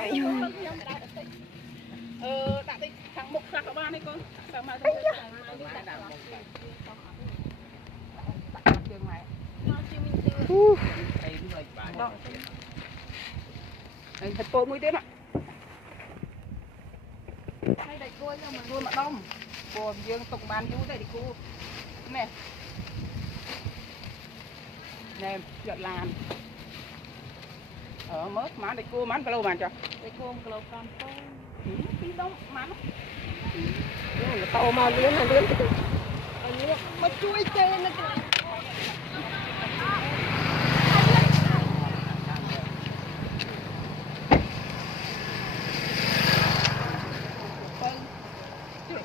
ដាក់តិចខាងមុខខ្លះក៏បានទេកូនតាមមកទៅដាក់ជើងម៉ែអីនេះបាយដល់ហើយហិតពោមួយទៀតណាហើយដៃគួរយើងមកមួយម្ដុំព្រោះយើងទុកបានយូរទេដៃគួរនេះណែយកឡានមើលប្រហែលដៃគួរប្រហែលគីឡូបានចុះដៃគួរ1គីឡូ5តោ2ដុំប្រហែលតោមកលឿនលឿនមកជួយចេនៅកន្លែង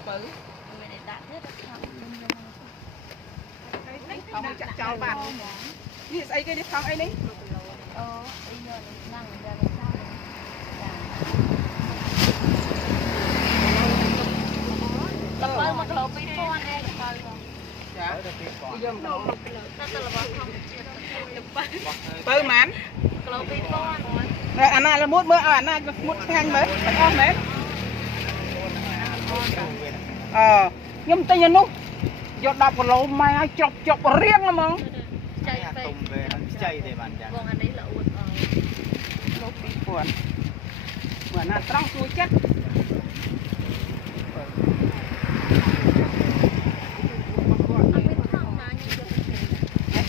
បើមិនได้ដាក់ទេដាក់ខាងនេះថងចាក់ចោលបាននេះស្អីគេនេះថងអីនេះអីយកហ្នឹងយកទៅចាដល់បើ1គីឡូ2000ឯងដល់ចាទៅយើងមកទៅរបស់ធម្មជាតិបើម៉ានគីឡូ2000អាណាល្មុតមើលឲ្យអាណាស្មុតឆ្ងាញ់មើលអស់មែនខ្ញុំទិញអានោះយក10គីឡូម៉ែឲ្យចប់រៀងហ្មងចៃពេកទុំពេលហ្នឹងខ្ចីទេបានចាបងអានេះល្អួតអស់លោក2000បើណាត្រង់ជួយចិត្ត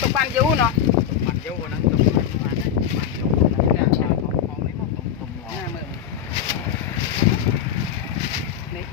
ទុកបានយូរណោះបានយូរហ្នឹងទុកបានយូរហ្នឹងចាផងនេះមកទុំណាមើលនេះ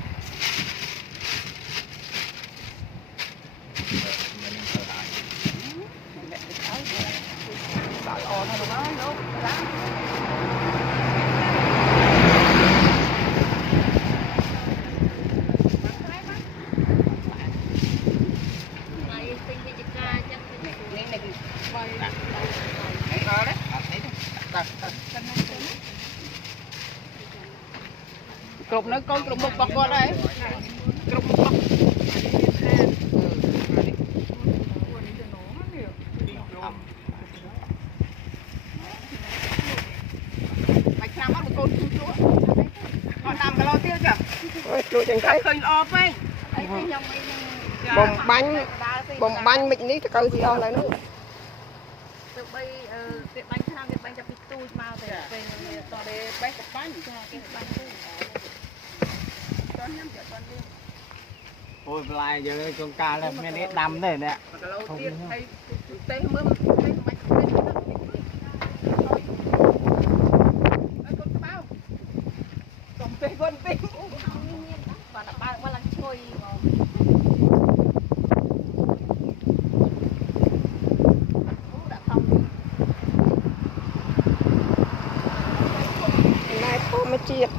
គ្រប់នៅកូនគ្រប់មុខរបស់គាត់ហើយគ្រប់មុខបាយឆ្នាំអត់កូនជួយគាត់តាមគីឡូទៀតចាអូយជួយចឹងទៅឃើញល្អពេកខ្ញុំអីហ្នឹងបំបាញ់មិចនេះទៅកៅស៊ីអស់ឡើយនោះទៅ3វាបាញ់ឆ្នាំវាបាញ់ចាប់ពីទូចមកទៅពេលតទេបេះតែបាញ់ចាគេបាញ់ទូតញ៉ាំយកតញ៉ាំអូយបន្លែយើងជុំកាលមាននេះដាំទេអ្នកគីឡូទៀតហើយទេមើលទេមិនទេហើយកូនក្បៅកុំទេកូនពេកបាទបើកមកឡើងឈុយមកដាក់ថងណែធម្មជាតិ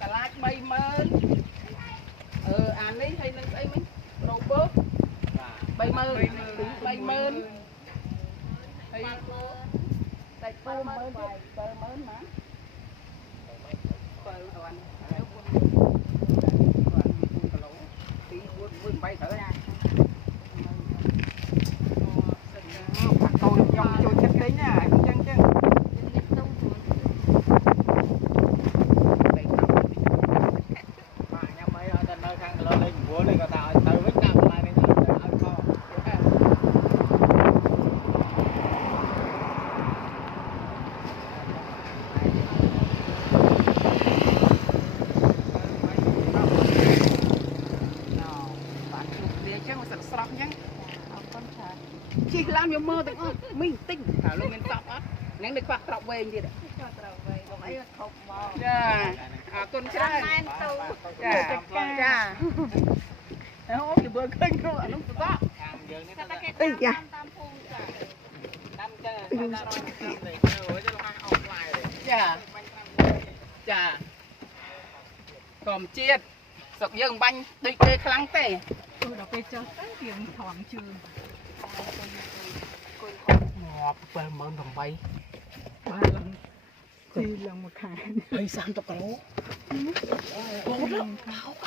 កាឡាច30000អានេះហើយនឹងស្អីមិញប្រូបើ30000ហើយតែ20000ទៀត70000ណា7អានហើយ4គីឡូ2 4 8ត្រូវណាកូនខ្ញុំចូលចិត្តទិញណាអញ្ចឹងជីឡានយកមើលទាំងអស់មីងទិញថាលោកមានតប់អត់ហ្នឹងនៅខ្វះត្រប់វែងទៀតត្រប់វែងបងអីធប់មកចាអរគុណច្រើនណែនទៅចាអូយមើលឃើញគ្រូអានោះទៅខាងយើងនេះអីចាតាមភូមិចាតាមចាតាមរងទៅអូយទៅហាស់អស់ឡាយចា ចាកុំជាតិស្រុកយើងបាញ់ដូចគេខ្លាំងទេដល់ពេលចុះទៅយើងថងជើងងាប់78000បាទឡើងជីឡើងមួយខែហើយ30គីឡូបងទៅ